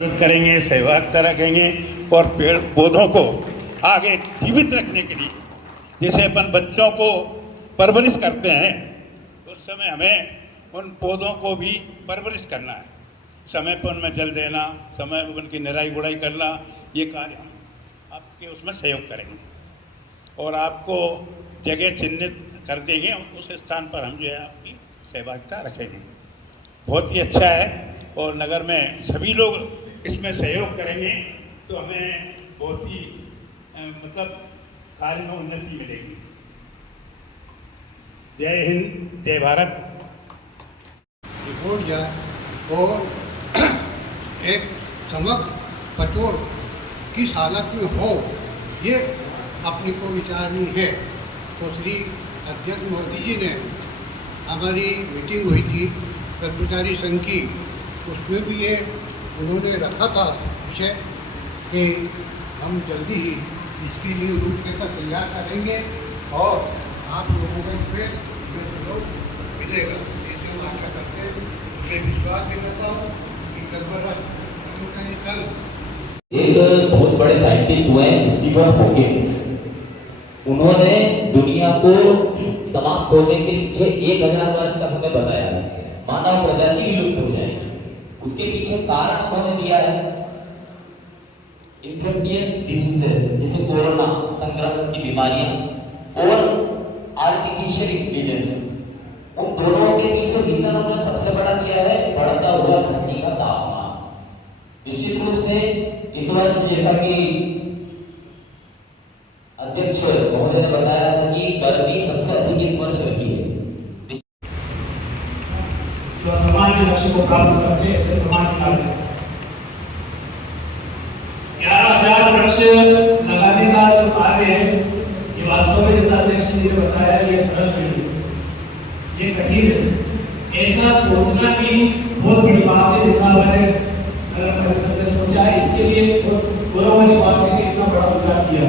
मदद करेंगे, सहभागिता रखेंगे और पेड़ पौधों को आगे जीवित रखने के लिए जैसे अपन बच्चों को परवरिश करते हैं उस समय हमें उन पौधों को भी परवरिश करना है। समय पर उनमें जल देना, समय पर उनकी निराई गुड़ाई करना, ये कार्य हम आपके उसमें सहयोग करेंगे और आपको जगह चिन्हित कर देंगे। उस स्थान पर हम जो है आपकी सहभागिता रखेंगे। बहुत ही अच्छा है और नगर में सभी लोग इसमें सहयोग करेंगे तो हमें बहुत ही मतलब कार्य में उन्नति मिलेगी। जय हिंद, जय भारत। रिपोर्ट जाए और एक समग्र पटोर किस हालत में हो ये अपने को विचारनी है। तो श्री अध्यक्ष मोदी जी ने हमारी मीटिंग हुई थी कर्मचारी संघ की, उसमें भी ये उन्होंने रखा था विषय कि हम जल्दी ही इसके लिए रूपरेखा तैयार करेंगे और आप लोगों को इसमें सहयोग मिलेगा। इसे हम आशा करते हैं, मैं विश्वास दिलाता हूँ कि कल एक बहुत बड़े साइंटिस्ट हुए स्टीफन हॉकिंस। उन्होंने दुनिया को समाप्त होने के पीछे 1000 वर्ष का समय बताया है। मानव प्रजाति विलुप्त हो जाएगी, उसके पीछे कारण उन्होंने दिया है इन्फेक्टियस डिसीजेस जैसे कोरोना संक्रमण की बीमारियां और आर्टिफिशियल इंटेलिजेंस। उन दोनों के पीछे रीजन उन्होंने सबसे बड़ा दिया है बढ़ता हुआ धरती का तापमान। निश्चित रूप से इस वर्ष जैसा कि अध्यक्ष महोदय ने बताया था कि गर्मी सबसे अधिक इस वर्ष रही है। जो सामान्य लक्ष्य को प्राप्त करते हैं ऐसे सामान्य कार्य 11,000 वृक्ष लगाने का जो कार्य है ये वास्तव में जैसा अध्यक्ष जी ने बताया ये सरल नहीं है, ये कठिन है। ऐसा सोचना भी बहुत बड़ी बात है। जैसा मैंने नगर परिषद ने सोचा है, इसके लिए गौरव वाली बात है कि इतना बड़ा विचार किया,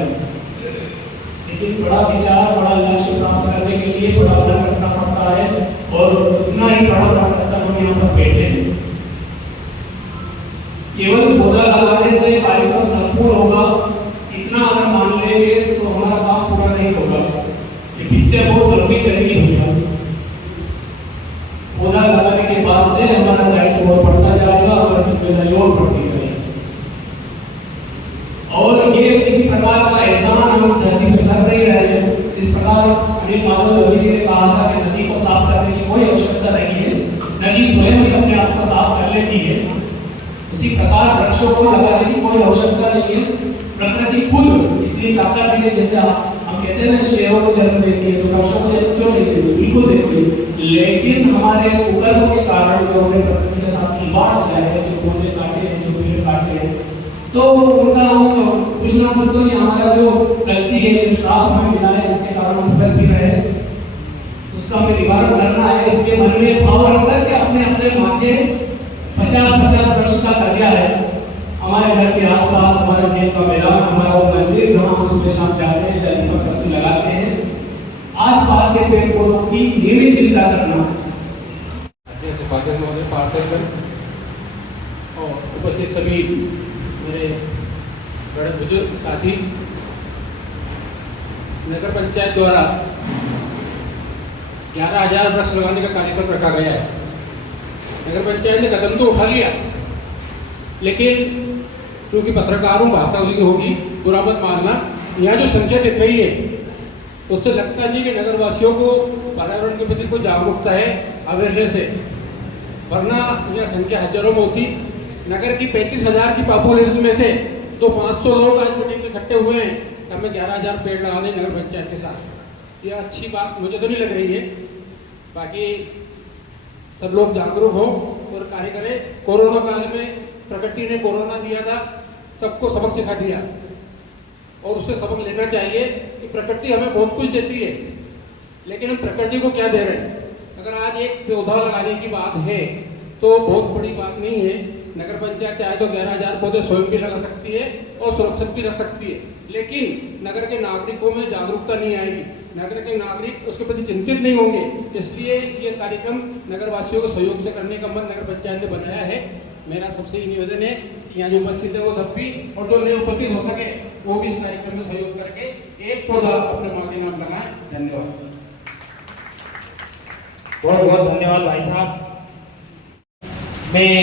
लेकिन बड़ा विचार बड़ा लक्ष्य प्राप्त करने के लिए बड़ा प्लान करना पड़ता है और उतना ही बड़ा प्लान करता हम यहाँ पर बैठे हैं। केवल पौधा लगाने से कार्यक्रम संपूर्ण होगा इतना अगर मान लेंगे तो हमारा काम पूरा नहीं होगा। ये पिक्चर बहुत लंबी चली होगा। पौधा लगाने के बाद से हमारा दायित्व और बढ़ता जाएगा, हमारी जिम्मेदारी और बढ़ती रहेगी और ये किसी प्रकार का एहसान हम धरती पर कर नहीं रहे हैं। इस प्रकार अनिल माधव जी ने कहा था कि नदी को साफ करने की कोई आवश्यकता नहीं है, नदी स्वयं ही अपने आप को साफ कर लेती है। उसी प्रकार वृक्षों को लगाने की कोई आवश्यकता नहीं है। प्रकृति खुद इतनी ताकत है, जैसे हम कहते हैं ना शेरों को जन्म देती है, तो वृक्षों को जन्म क्यों नहीं देती? बिल्कुल देती है, लेकिन हमारे कुकर्म के कारण जो हमने प्रकृति के साथ खिलवाड़ किया है, जो पौधे काटे हैं, जो पेड़ काटे हैं, तो उनका हम कुछ ना कुछ तो ये हमारा जो गलती है, जो श्राप हमें मिला है, जिसके कारण हम भटक भी रहे हैं, उसका हमें निवारण करना है। इसके मन में भाव रखकर कि अपने अपने माथे 50-50 वर्ष का कर्जा है। हमारे घर के आसपास हमारे खेत का मैदान, हमारा वो मंदिर जहाँ हम सुबह शाम जाते हैं, दीपक बत्ती लगाते हैं, आसपास के पेड़ पौधों की नियमित चिंता करना। और उपस्थित सभी मेरे बड़े बुजुर्ग साथी, नगर पंचायत द्वारा 11,000 वृक्ष लगाने का कार्यक्रम रखा गया है। नगर पंचायत ने कदम तो उठा लिया, लेकिन क्योंकि पत्रकारों भाषा उसी होगी, बुरा मत मानना, यहाँ जो संख्या दिख रही है उससे लगता नहीं कि नगरवासियों को पर्यावरण के प्रति कोई जागरूकता है, अवेयरनेस है, वरना यह संख्या हजारों में होती। नगर की 35,000 की पॉपुलेशन में से तो 500 लोग आज मीटिंग में इकट्ठे हुए हैं, हमें 11,000 पेड़ लगाने नगर पंचायत के साथ। यह अच्छी बात मुझे तो नहीं लग रही है। बाकी सब लोग जागरूक हो और कार्य करें। कोरोना काल में प्रकृति ने कोरोना दिया था, सबको सबक सिखा दिया और उससे सबक लेना चाहिए कि प्रकृति हमें बहुत कुछ देती है, लेकिन हम प्रकृति को क्या दे रहे हैं। अगर आज एक पौधा लगाने की बात है तो बहुत बड़ी बात नहीं है। नगर पंचायत चाहे तो 11,000 पौधे स्वयं भी लगा सकती है और सुरक्षित भी रख सकती है, लेकिन नगर के नागरिकों में जागरूकता नहीं आएगी, नगर के नागरिक उसके प्रति चिंतित नहीं होंगे। इसलिए ये कार्यक्रम नगरवासियों को सहयोग से करने का मन नगर पंचायत ने बनाया है। मेरा सबसे निवेदन है यहाँ जो उपस्थित है वो सब भी, और जो नहीं उपस्थित हो सके वो भी इस कार्यक्रम में सहयोग करके एक पौधा अपने माँ के नाम लगाएं। धन्यवाद। बहुत बहुत धन्यवाद भाई साहब। मैं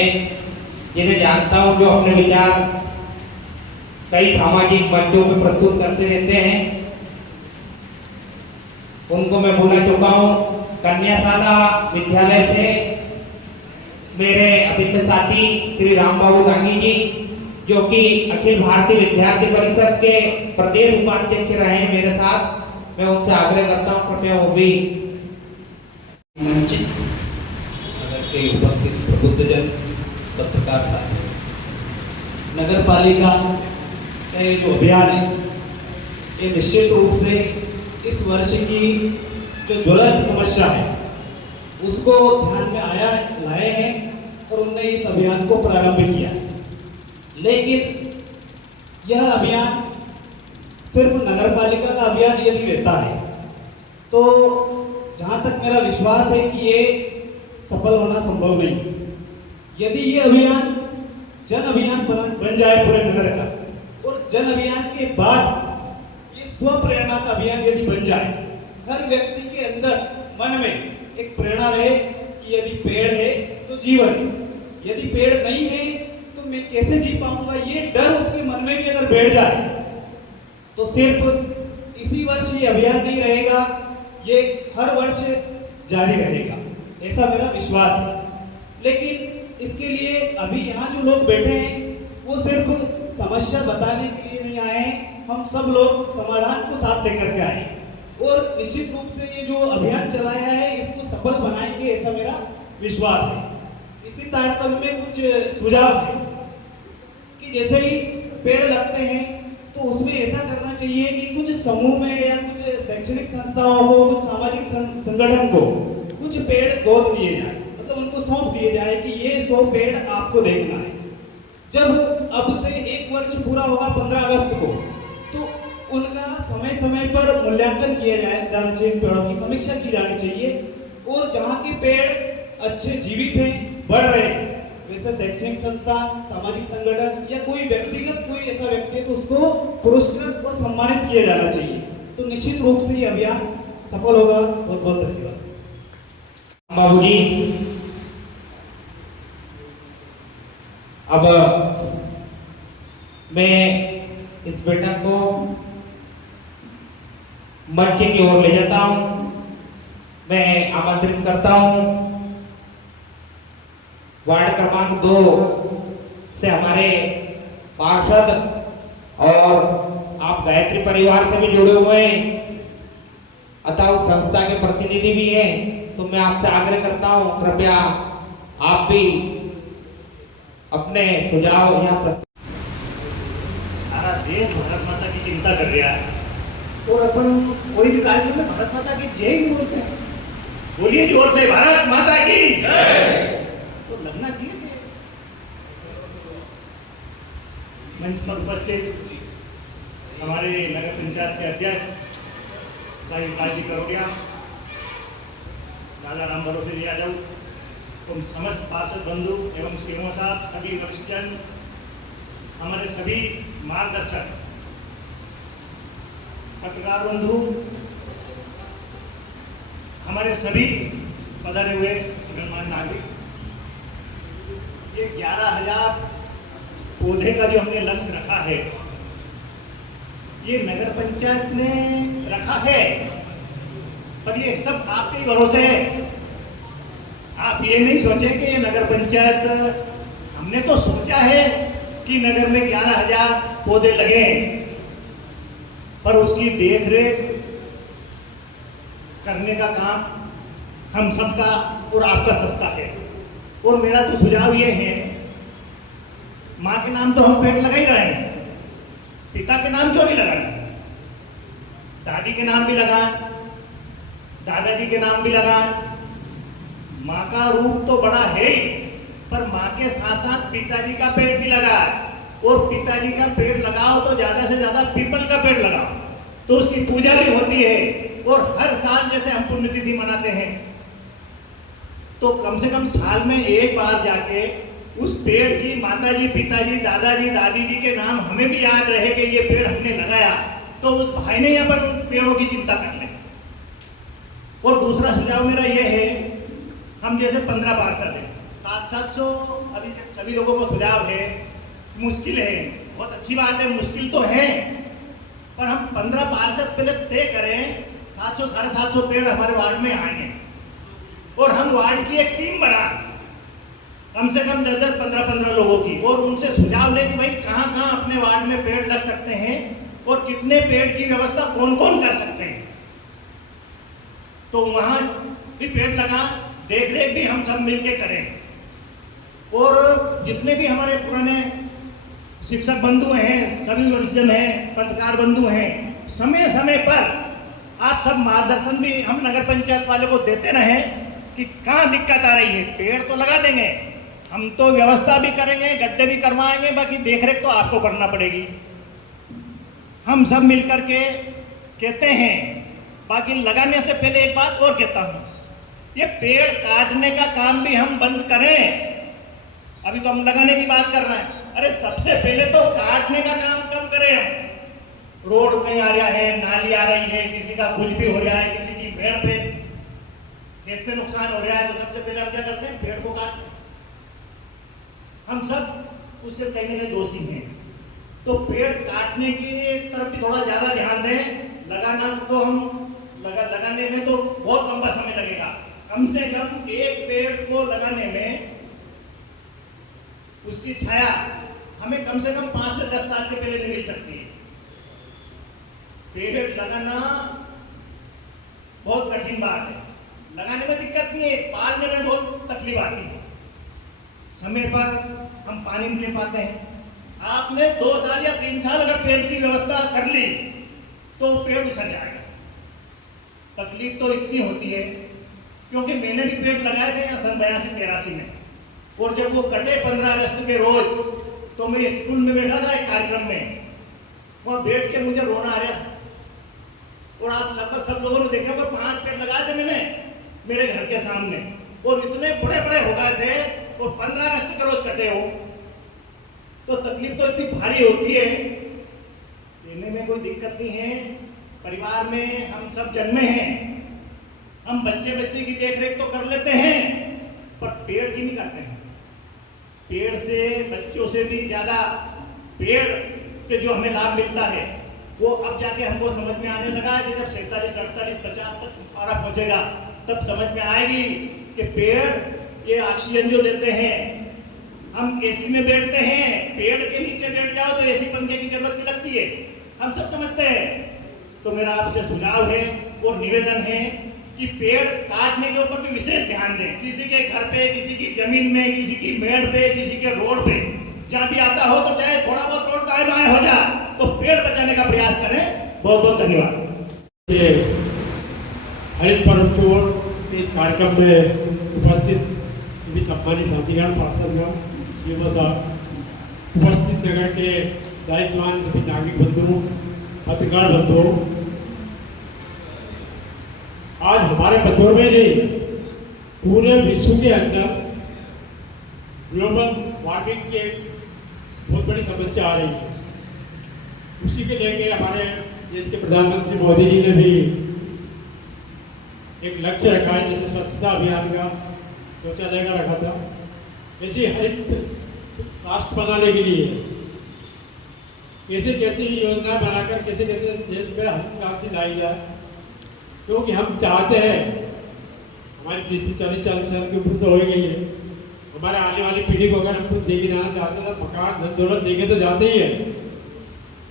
जिन्हें जानता हूँ जो अपने विचार कई सामाजिक मंचों पर प्रस्तुत करते रहते हैं, उनको मैं भूला चुका हूँ। कन्याशाला विद्यालय से मेरे अभिन्न साथी श्री राम बाबू दांगी जी, जो कि अखिल भारतीय विद्यार्थी परिषद के प्रदेश उपाध्यक्ष रहे हैं मेरे साथ, मैं उनसे आग्रह करता हूँ कृपया वो भी मंचित नगर के उपस्थित प्रबुद्धजन, पत्रकार साथी, नगर पालिका का ये जो अभियान है ये निश्चित रूप से इस वर्ष की जो ज्वलंत समस्या है उसको ध्यान में लाए हैं और उन्होंने इस अभियान को प्रारंभ किया। लेकिन यह अभियान सिर्फ नगर पालिका का अभियान यदि रहता है तो जहाँ तक मेरा विश्वास है कि ये सफल होना संभव नहीं। यदि ये अभियान जन अभियान बन जाए पूरे नगर का, और जन अभियान के बाद ये स्व प्रेरणा का अभियान यदि बन जाए, हर व्यक्ति के अंदर मन में एक प्रेरणा रहे कि यदि पेड़ है तो जीवन है, यदि पेड़ नहीं है तो मैं कैसे जी पाऊंगा, ये डर उसके मन में भी अगर बैठ जाए तो सिर्फ इसी वर्ष ये अभियान नहीं रहेगा, ये हर वर्ष जारी रहेगा, ऐसा मेरा विश्वास है। लेकिन इसके लिए अभी यहाँ जो लोग बैठे हैं वो सिर्फ समस्या बताने के लिए नहीं आए हैं, हम सब लोग समाधान को साथ लेकर के आए और निश्चित रूप से ये जो अभियान चलाया है इसको सफल बनाएंगे, ऐसा मेरा विश्वास है। इसी तारतम्य में कुछ सुझाव है कि जैसे ही पेड़ लगते हैं तो उसमें ऐसा करना चाहिए कि कुछ समूह में या कुछ शैक्षणिक संस्थाओं को, कुछ सामाजिक संगठन को कुछ पेड़ गोद दिए जाए, मतलब उनको सौंप दिए जाए कि ये 100 पेड़ आपको देखना है। जब अब से 1 वर्ष पूरा होगा 15 अगस्त को, तो उनका समय समय पर मूल्यांकन किया जाना चाहिए, पेड़ों की समीक्षा की जानी चाहिए और जहाँ के पेड़ अच्छे जीवित हैं, बढ़ रहे हैं, वैसे शैक्षणिक संस्थान, सामाजिक संगठन या कोई व्यक्तिगत कोई ऐसा व्यक्ति है तो उसको पुरस्कृत और सम्मानित किया जाना चाहिए। तो निश्चित रूप से ये अभियान सफल होगा। बहुत बहुत धन्यवाद। बाबू जी, अब मैं इस बैठक को मंच की ओर ले जाता हूं। मैं आमंत्रित करता हूं वार्ड क्रमांक 2 से हमारे पार्षद और आप गायत्री परिवार से भी जुड़े हुए हैं अतः उस संस्था के प्रतिनिधि भी हैं, तो मैं आपसे आग्रह करता हूं कृपया आप भी अपने सुझाव यहाँ सारा देश भारत माता की चिंता कर रहा है और अपन कोई भी कार्यक्रम में भारत माता की जय ही बोलते हैं। बोलिए जोर से, भारत माता की जय। तो लगना चाहिए मंच पर उपस्थित हमारे नगर पंचायत के अध्यक्ष भाई काजी करोड़िया, दादा राम भरोसे जी यादव, तुम समस्त पार्षद बंधु एवं सीएमओ साहब, सभी वरिष्ठजन, हमारे सभी मार्गदर्शक, पत्रकार बंधु, हमारे सभी पधारे हुए गणमान्य नागरिक, ये 11,000 पौधे का जो हमने लक्ष्य रखा है ये नगर पंचायत ने रखा है, पर ये सब आपके ही भरोसे है। आप ये नहीं सोचें कि ये नगर पंचायत, हमने तो सोचा है कि नगर में 11,000 पौधे लगे, पर उसकी देखरेख करने का काम हम सबका और आपका सबका है। और मेरा तो सुझाव ये है, माँ के नाम तो हम पेड़ लगा ही रहे हैं, पिता के नाम क्यों नहीं लगाना, दादी के नाम भी लगा, दादाजी के नाम भी लगा। माँ का रूप तो बड़ा है ही, पर माँ के साथ साथ पिताजी का पेड़ भी लगा, और पिताजी का पेड़ लगाओ तो ज्यादा से ज्यादा पीपल का पेड़ लगाओ, तो उसकी पूजा भी होती है। और हर साल जैसे हम पुण्यतिथि मनाते हैं तो कम से कम साल में एक बार जाके उस पेड़ की माताजी, पिताजी, दादाजी, दादी जी के नाम हमें भी याद रहे कि ये पेड़ हमने लगाया, तो उस भाई ने यहाँ पर उन पेड़ों की चिंता कर ले। और दूसरा सुझाव मेरा ये है, हम जैसे 15 पार्षद हैं, 700 अभी सभी लोगों को सुझाव है, मुश्किल है, बहुत अच्छी बात है, मुश्किल तो है, पर हम 15 पार्षद पहले तय करें 700 साढ़े 700 पेड़ हमारे वार्ड में आएंगे और हम वार्ड की एक टीम बना, कम से कम 10-10, 15-15 लोगों की, और उनसे सुझाव ले कि भाई कहाँ कहाँ अपने वार्ड में पेड़ लग सकते हैं और कितने पेड़ की व्यवस्था कौन कौन कर सकते हैं। तो वहां भी पेड़ लगा, देख रेख भी हम सब मिलके करें। और जितने भी हमारे पुराने शिक्षक बंधु हैं, सभी वरिष्ठजन हैं, पत्रकार बंधु हैं, समय समय पर आप सब मार्गदर्शन भी हम नगर पंचायत वाले को देते रहें कि कहाँ दिक्कत आ रही है। पेड़ तो लगा देंगे, हम तो व्यवस्था भी करेंगे, गड्ढे भी करवाएंगे, बाकी देखरेख तो आपको करना पड़ेगी। हम सब मिलकर के कहते हैं। बाकी लगाने से पहले एक बात और कहता हूं, ये पेड़ काटने का काम भी हम बंद करें। अभी तो हम लगाने की बात कर रहे हैं, अरे सबसे पहले तो काटने का काम कम करें हम। रोड कहीं आ रहा है, नाली आ रही है, किसी का कुछ भी हो रहा है, किसी की पेड़ पे खेत में नुकसान हो रहा है, तो सबसे पहले हम क्या करते हैं, पेड़ को काटते हैं। हम सब उसके कहीं ना कहीं दोषी हैं, तो पेड़ काटने की तरफ भी थोड़ा ज्यादा ध्यान दें। लगाना तो हम लगाने में तो बहुत लंबा समय लगेगा, कम से कम एक पेड़ को लगाने में उसकी छाया हमें कम से कम 5 से 10 साल के पहले नहीं मिल सकती है। पेड़ लगाना बहुत कठिन बात है, लगाने में दिक्कत नहीं है, पालने में बहुत तकलीफ आती है। समय पर हम पानी नहीं ले पाते हैं। आपने 2 साल या 3 साल अगर पेड़ की व्यवस्था कर ली तो पेड़ उछल जाएगा। तकलीफ तो इतनी होती है, क्योंकि मैंने भी पेड़ लगाए थे यहाँ सन 82-83 में, और जब वो कटे 15 अगस्त के रोज, तो मैं स्कूल में बैठा था एक कार्यक्रम में, वहां बैठ के मुझे रोना आ रहा। और आप लगभग सब लोगों ने देखा, पर 5 पेड़ लगाए थे मैंने मेरे घर के सामने, और इतने बड़े बड़े हो गए थे, और 15 अगस्त के रोज कटे हो, तो तकलीफ तो इतनी भारी होती है। लेने में कोई दिक्कत नहीं है, परिवार में हम सब जन्मे हैं, हम बच्चे बच्चे की देखरेख तो कर लेते हैं, पर पेड़ की नहीं करते हैं। पेड़ से, बच्चों से भी ज्यादा पेड़ से जो हमें लाभ मिलता है, वो अब जाके हमको समझ में आने लगा है। जब 47, 48, 50 तक पारा पहुंचेगा, तब समझ में आएगी कि पेड़ ये ऑक्सीजन जो देते हैं, हम एसी में बैठते हैं, पेड़ के नीचे बैठ जाओ तो एसी पंखे की जरूरत नहीं लगती है, हम सब समझते हैं। तो मेरा आपसे सुझाव है और निवेदन है कि पेड़ काटने के ऊपर भी विशेष ध्यान दें। किसी के घर पे, किसी की जमीन में, किसी की मेड़ पे, किसी के रोड पे, जहाँ भी आता हो तो चाहे थोड़ा बहुत रोड दाएं बाएं हो जाए, तो पेड़ बचाने का प्रयास करें। बहुत बहुत धन्यवाद। ये हरित पर्व को इस कार्यक्रम में उपस्थित सभी सम्मानित साथीगण, पार्षदगण, सीएमओ साहब, उपस्थित नगर के दायित्ववान सभी नागरिक बंधुओं, पत्रकार बंधुओं, आज हमारे पचोर में नहीं, पूरे विश्व के अंदर ग्लोबल वार्मिंग की बहुत बड़ी समस्या आ रही है। उसी के लेके हमारे देश के प्रधानमंत्री मोदी जी ने भी एक लक्ष्य रखा है, जैसे स्वच्छता अभियान का शौचालय का रखा था, ऐसे हरित राष्ट्र बनाने के लिए कैसे कैसे योजना बनाकर कैसे कैसे देश में हरित क्रांति लाई जाए। क्योंकि हम चाहते हैं, हमारी दृष्टि 40-40 साल की उम्र तो हो गई है, हमारे आने वाली पीढ़ी को अगर हम कुछ दे के जाना चाहते हैं, तो मकान धन दौलत देके तो जाते ही है,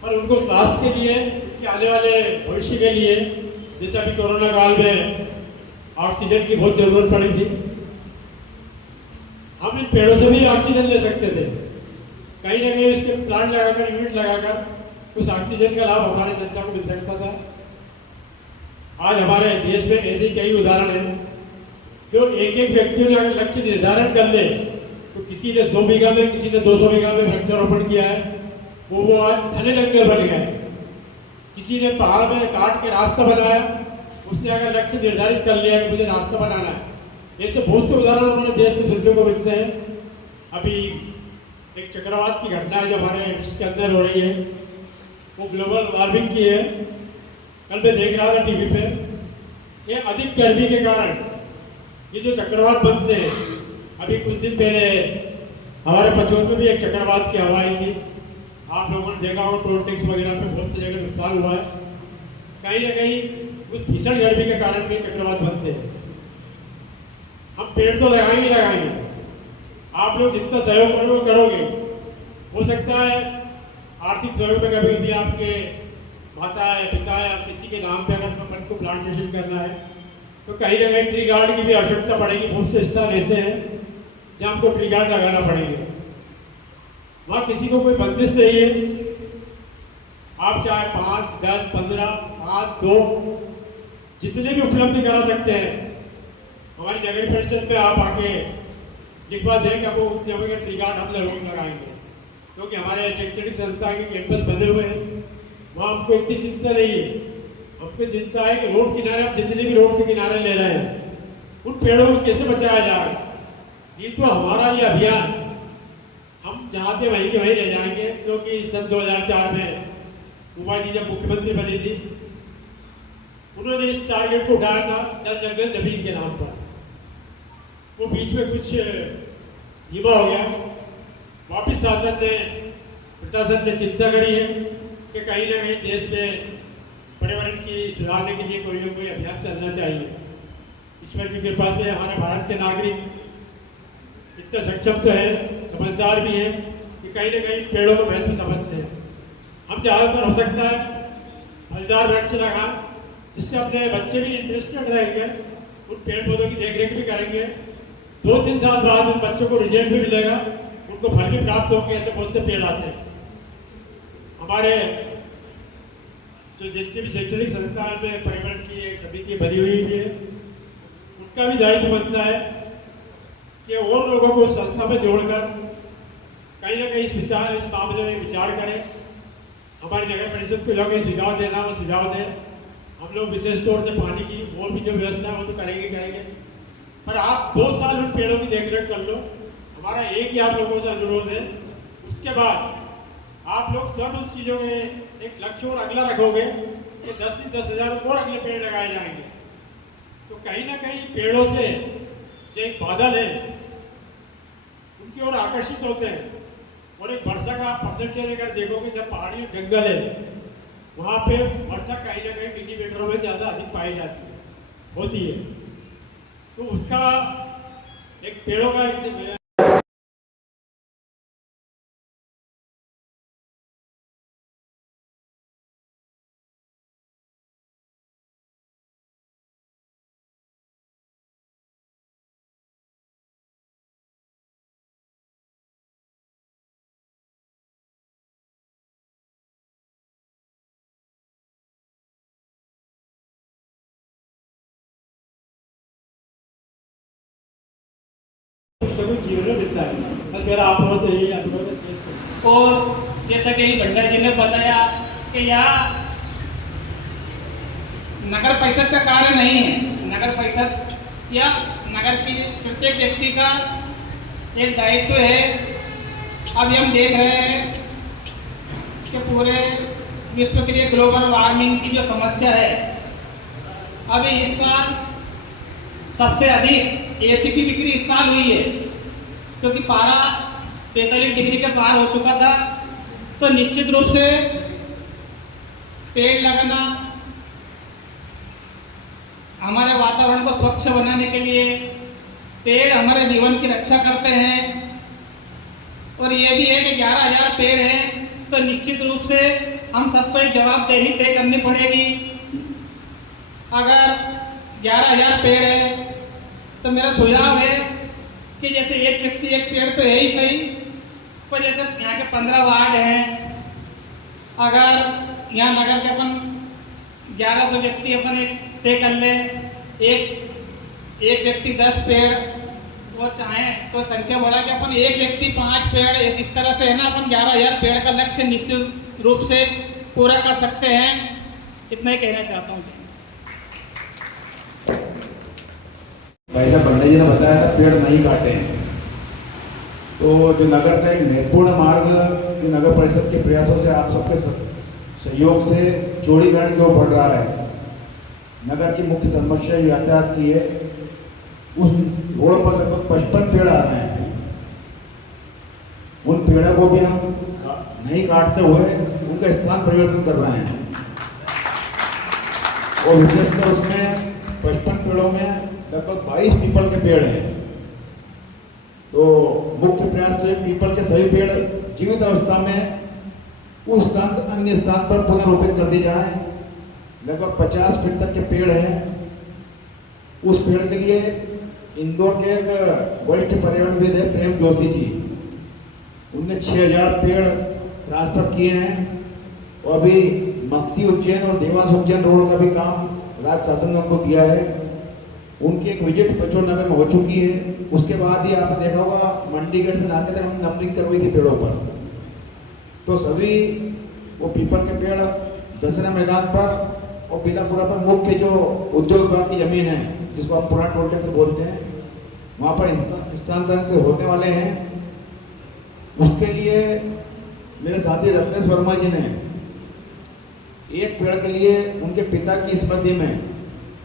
पर उनको स्वास्थ्य के लिए, कि आने वाले भविष्य के लिए, जैसे अभी कोरोना काल में ऑक्सीजन की बहुत जरूरत पड़ी थी, हम इन पेड़ों से भी ऑक्सीजन ले सकते थे। कहीं ना कहीं इसके प्लांट लगाकर, यूनिट लगाकर उस ऑक्सीजन का लाभ हमारी जनता को मिल सकता था। आज हमारे देश में ऐसे कई उदाहरण हैं, जो एक एक व्यक्ति ने अगर लक्ष्य निर्धारण कर ले, तो किसी ने 100 बीघा में, किसी ने 200 बीघा में वृक्षारोपण किया है, वो आज घने जंगल बन गए। किसी ने पहाड़ में काट के रास्ता बनाया, उसने अगर लक्ष्य निर्धारित कर लिया कि मुझे रास्ता बनाना है। ऐसे बहुत से उदाहरण हमारे देश में सुनने को मिलते हैं। अभी एक चक्रवात की घटना है जो हमारे विश्व के अंदर हो रही है, वो ग्लोबल वार्मिंग की है। कल मैं देख रहा था टीवी पे, ये अधिक गर्मी के कारण ये जो चक्रवात बनते हैं, अभी कुछ दिन पहले हमारे पचोर में भी एक चक्रवात की हवा आई थी। आप लोगों ने देखा हो टोल टैक्स वगैरह पे बहुत सी जगह नुकसान हुआ है। कहीं ना कहीं उस भीषण गर्मी के कारण भी चक्रवात बनते हैं। हम पेड़ तो लगाएंगे, आप लोग जितना सहयोग करोगे, हो सकता है आर्थिक सहयोग में कभी भी आपके माता है, पिता है, किसी के नाम पे अगर मन को प्लांटेशन करना है तो कहीं ना कहीं ट्री गार्ड की भी आवश्यकता पड़ेगी। बहुत से स्थान ऐसे हैं जहाँ आपको ट्री गार्ड लगाना पड़ेगा। वहाँ किसी को कोई बंदिश नहीं है, आप चाहे 5, 10, 15, 5, 2 जितने भी उपलब्धि करा सकते हैं। हमारी नगर परिषद में आप आके लिखवा देंगे, आपको उतने ट्री गार्ड हम जरूर लगाएंगे, क्योंकि हमारे शैक्षणिक संस्था के कैंपस बने हुए हैं, वहाँ हमको इतनी चिंता नहीं है। हमको चिंता है कि रोड किनारे आप जितने भी रोड के किनारे ले रहे हैं उन पेड़ों को कैसे बचाया जाए। ये तो हमारा ये अभियान हम जहाँ थे वहीं के वहीं रह जाएंगे, क्योंकि सन 2004 में उमा जी जब मुख्यमंत्री बनी थी, उन्होंने इस टारगेट को उठाया था जल जंगल जमीन के नाम पर। वो बीच में कुछ धीमा हो गया, वापिस प्रशासन ने चिंता करी है कि कहीं ना कहीं देश में पर्यावरण की सुधारने के लिए कोई ना कोई अभियान चलना चाहिए। ईश्वर की कृपा से हमारे भारत के नागरिक इतना सक्षम तो है, समझदार भी है कि कहीं ना कहीं पेड़ों को महत्व समझते हैं। हम ज़्यादातर हो सकता है फलदार वृक्ष लगा, जिससे अपने बच्चे भी इंटरेस्टेड रहेंगे, उन पेड़ पौधों की देखरेख भी करेंगे। 2-3 साल बाद उन बच्चों को रिजल्ट भी मिलेगा, उनको फल भी प्राप्त होंगे। ऐसे बहुत से पेड़ आते हैं। हमारे जो जितनी भी शैक्षणिक संस्थान में पर्यावरण की एक समिति बनी हुई है, उनका भी दायित्व बनता है कि और लोगों को संस्था में जोड़कर कहीं ना कहीं इस मामले में विचार करें। हमारी नगर परिषद को जो कहीं सुझाव देना वो सुझाव दें। हम लोग विशेष तौर से पानी की और भी जो व्यवस्था है वो तो करेंगे, पर आप 2 साल उन पेड़ों की देखरेख कर लो। हमारा एक ही आप लोगों से अनुरोध है, उसके बाद आप लोग सब उस चीज़ों में एक लक्ष्य और अगला रखोगे कि 10 से 10,000 और अगले पेड़ लगाए जाएंगे। तो कहीं ना कहीं पेड़ों से जो एक बादल है उनकी ओर आकर्षित होते हैं। और एक वर्षा का परसेंटेज अगर देखोगे, जब पहाड़ी और जंगल है वहाँ पे वर्षा कहीं ना कहीं मिलीमीटरों में ज़्यादा अधिक पाई जाती है, होती है। तो उसका एक पेड़ों का एक जीवन में मिलता है। अगर आप लोगों से यही अनुरोध है। और जैसा कि भंडा जी ने बताया कि यहाँ नगर परिषद का कार्य नहीं है, नगर परिषद या नगर की प्रत्येक व्यक्ति का एक दायित्व है। अभी हम देख रहे हैं कि पूरे विश्व के लिए ग्लोबल वार्मिंग की जो समस्या है, अभी इस साल सबसे अधिक एसी की बिक्री इस साल हुई है, क्योंकि पारा 43 डिग्री के पार हो चुका था। तो निश्चित रूप से पेड़ लगाना हमारे वातावरण को स्वच्छ बनाने के लिए, पेड़ हमारे जीवन की रक्षा करते हैं। और ये भी है कि 11,000 पेड़ हैं, तो निश्चित रूप से हम सबको एक जवाबदेही तय करनी पड़ेगी। अगर 11,000 पेड़ है तो मेरा सुझाव है कि जैसे एक व्यक्ति एक पेड़ तो है ही सही, पर जैसे यहाँ के 15 वार्ड हैं, अगर यहाँ नगर के अपन 1100 व्यक्ति अपन एक तय कर ले, एक व्यक्ति 10 पेड़ वो चाहें तो संख्या बढ़ा के अपन एक व्यक्ति 5 पेड़, इस तरह से है ना अपन 11,000 पेड़ का लक्ष्य निश्चित रूप से पूरा कर सकते हैं। इतना ही कहना चाहता हूँ। भाई साहब पंडित जी ने बताया था पेड़ नहीं काटे हैं, तो जो नगर का एक महत्वपूर्ण मार्ग जो नगर परिषद के प्रयासों से आप सबके सहयोग से चौड़ीकरण की ओर बढ़ रहा है। नगर की मुख्य समस्या यातायात की है। उस रोड पर लगभग 55 पेड़ आ रहे हैं। उन पेड़ों को भी हम नहीं काटते हुए उनका स्थान परिवर्तन कर रहे हैं और विशेषकर उसमें 55 पेड़ों में लगभग 22 पीपल के पेड़ हैं। तो मुख्य प्रयास तो पीपल के सभी पेड़ जीवित अवस्था में उस स्थान से अन्य स्थान पर पुनर्रोपित कर दिए जाए। लगभग 50 फीट तक के पेड़ हैं। उस पेड़ के लिए इंदौर के एक वरिष्ठ पर्यावरणविद है प्रेम जोशी जी, उनने 6000 पेड़ ट्रांसफर किए हैं और अभी मक्सी उज्जैन और देवास उज्जैन रोड का भी काम राज्य शासन ने उनको दिया है। उनकी एक विजिट बचौर नगर में हो चुकी है। उसके बाद ही आपने देखा होगा मंडी गेट से नाके तक हम नंबरिंग करवाई थी पेड़ों पर। तो सभी वो पीपल के पेड़ दशहरा मैदान पर और पीलापुरा पर मुख्य जो उद्योग विभाग की जमीन है जिसको हम पुराना टोल टैक्स बोलते हैं वहाँ पर स्थानांतरित होने वाले हैं। उसके लिए मेरे साथी रत्नेश वर्मा जी ने एक पेड़ के लिए उनके पिता की स्मृति में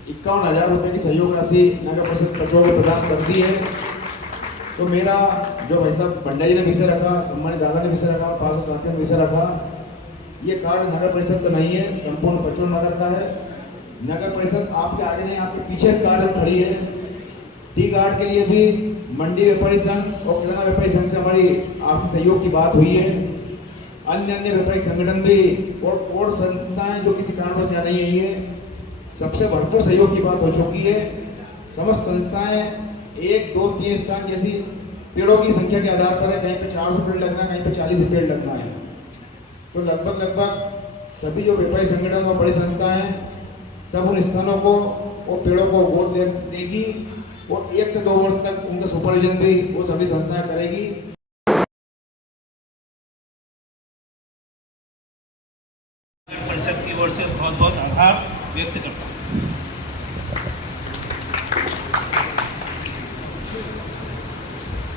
51,000 रुपये की सहयोग राशि नगर परिषद कचौड़ को प्रदान कर दी है। तो मेरा जो भाई साहब पंडा जी ने विषय रखा, सम्मानित दादा ने विषय रखा, पार्षद साथियों ने विषय रखा, ये कार्य नगर परिषद का नहीं है, संपूर्ण कचौड़ नगर का है। नगर परिषद आपके आगे नहीं, आपके पीछे इस कार्य खड़ी है। टी गार्ड के लिए भी मंडी व्यापारी संघ और किराना व्यापारी संघ से हमारी आपसी सहयोग की बात हुई है। अन्य व्यापारिक संगठन भी और संस्थाएं जो किसी कारणवश यहाँ नहीं आई है, सबसे भरपूर सहयोग की बात हो चुकी है। समस्त संस्थाएं 1, 2, 3 स्थान जैसी पेड़ों की संख्या के आधार पर है, कहीं पे 400 पेड़ लगना है, कहीं पे 40 पेड़ लगना है। तो लगभग सभी जो व्यापारी संगठन और बड़ी संस्थाएं सब उन स्थानों को और पेड़ों को गोद देगी और 1 से 2 वर्ष तक उनका सुपरविजन भी वो सभी संस्थाएं करेगी। परिषद की ओर से बहुत बहुत आभार व्यक्त करता हूँ।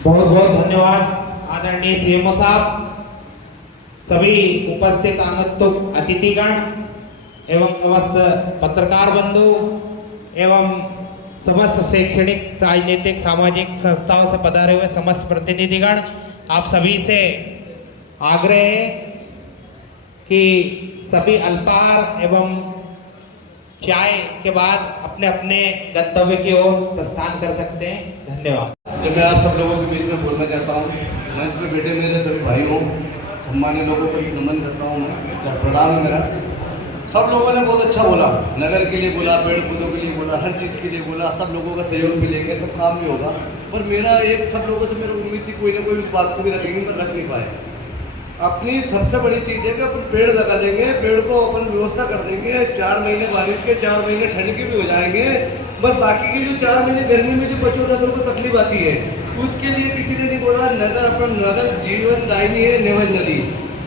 बहुत बहुत धन्यवाद आदरणीय सीएमओ साहब, सभी उपस्थित आगंतुक अतिथिगण एवं समस्त पत्रकार बंधु एवं समस्त शैक्षणिक राजनीतिक सामाजिक संस्थाओं से पधारे हुए समस्त प्रतिनिधिगण, आप सभी से आग्रह है कि सभी अल्पाहार एवं चाय के बाद अपने अपने गंतव्य की ओर प्रस्थान कर सकते हैं। धन्यवाद। जो मैं आप सब लोगों के बीच में बोलना चाहता हूँ, मंच पे बैठे मेरे सभी भाइयों, सम्मानित लोगों को नमन करता हूँ मैं, प्रणाम है मेरा। सब लोगों ने बहुत अच्छा बोला, नगर के लिए बोला, पेड़ पौधों के लिए बोला, हर चीज़ के लिए बोला, सब लोगों का सहयोग भी लेंगे, सब काम भी होगा। पर मेरा एक सब लोगों से मेरी उम्मीद थी कोई ना कोई बात को भी रखेंगे, पर रख नहीं पाए। अपनी सबसे बड़ी चीज़ है कि अपन पेड़ लगा देंगे, पेड़ को अपन व्यवस्था कर देंगे, 4 महीने बारिश के, 4 महीने ठंड के भी हो जाएंगे। बस बाकी के जो 4 महीने गर्मी में जो बच्चों नगर को तकलीफ आती है, उसके लिए किसी ने नहीं बोला नगर अपन नगर जीवन दायिनी है नेवज नदी।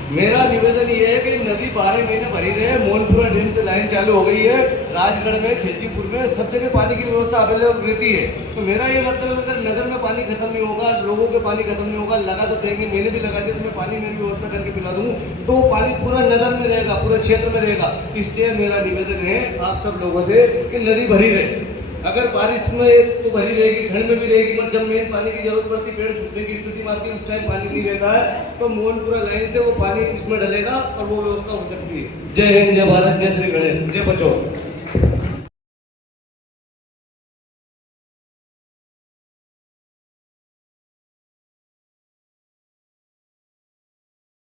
मेरा निवेदन ये है कि नदी 12 महीने भरी रहे। मोहनपुरा डैम से लाइन चालू हो गई है, राजगढ़ में, खिलचीपुर में, सब जगह पानी की व्यवस्था अवेलेबल रहती है। तो मेरा ये मतलब अगर नगर में पानी खत्म नहीं होगा, लोगों के पानी खत्म नहीं होगा, लगा तो देंगे, मैंने भी लगा दिया, तो मैं पानी मेरी व्यवस्था करके पिला दूँ, तो वो पानी पूरा नगर में रहेगा, पूरे क्षेत्र में रहेगा। इसलिए मेरा निवेदन है आप सब लोगों से कि नदी भरी रहे। अगर बारिश में तो भरी रहेगी, ठंड में भी रहेगी, पर जब मेन पानी की जरूरत पड़ती, पेड़ सूखने की स्थिति में आती है, उस टाइम पानी नहीं रहता है, तो मोहनपुरा लाइन से वो पानी इसमें डलेगा और वो व्यवस्था हो सकती है। जय हिंद, जय भारत, जय श्री गणेश, जय बचो।